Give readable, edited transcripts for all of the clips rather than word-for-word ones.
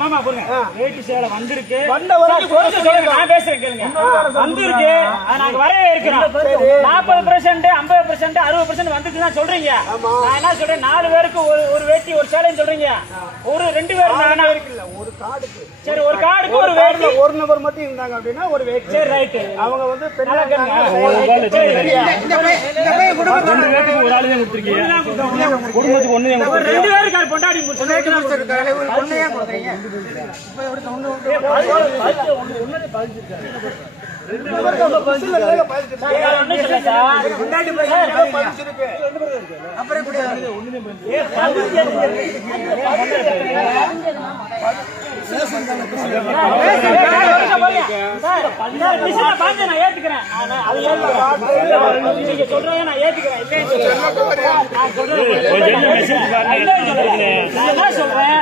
மாமா போடுங்க. வேட்டி சேலை வந்திருக்கு. நான் பேசுறேன் கேளுங்க. வந்திருக்கு. நாங்க வரவே இருக்கிறோம். 40%, 50%, 60% வந்துச்சுன்னா சொல்றீங்க. நான் என்ன சொல்றேன், 4 பேருக்கு ஒரு வேட்டி ஒரு சேலைன்னு சொல்றீங்க. ஒரு 2 பேர் ஒரு கார்டுக்கு சரி, ஒரு கார்டுக்கு ஒரு வேட்டி ஒரு நபர் மட்டும் இருந்தாங்க அப்படின்னா ஒரு வேட்டி. சரி, ரைட். அவங்க வந்து ஒரு ஆளுதான் கொடுத்துருக்கீங்க. குடும்பத்துக்கு ஒண்ணு 2 பேருக்கு பொண்டாடி நான் ஏத்துக்கிறேன். நீங்க சொல்றத நான் ஏத்துக்கிறேன். நான் சொல்றேன்,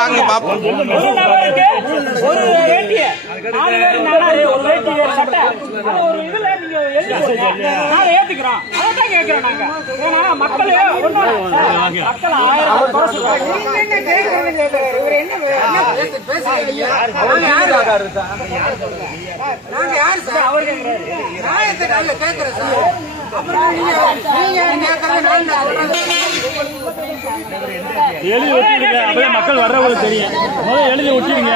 வாங்க பாப்போம். ஒரு நபருக்கு ஒரு வேட்டிய 4 பேர் ஒரு வேட்டி சட்டை ஒரு இதுல நீங்க எழுதி நான் ஏத்துக்கிறோம். அதான் கேட்கிறோம் நாங்க. ஏன்னா மக்கள் மக்கள் 1000 குறை சொல்றாங்க. எழுதி ஒட்டிடுங்க. அப்படியே மக்கள் வர்றவங்களுக்கு தெரியும். முதல்ல எழுதி ஒட்டிடுங்க.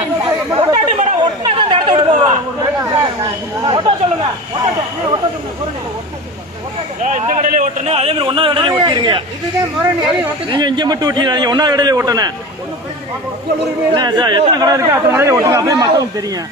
இந்த கடையில ஓட்டணும், அதே மாதிரி 1வது கடையில ஒட்டிடுங்க. நீங்க இங்க மட்டும் ஒட்டிடுங்க, 1வது கடையில ஓட்டணும். என்ன சார், எத்தனை கடை இருக்கு அத்தனை கடையில ஓட்டுங்க. அப்படியே மக்களுக்கு தெரியும்.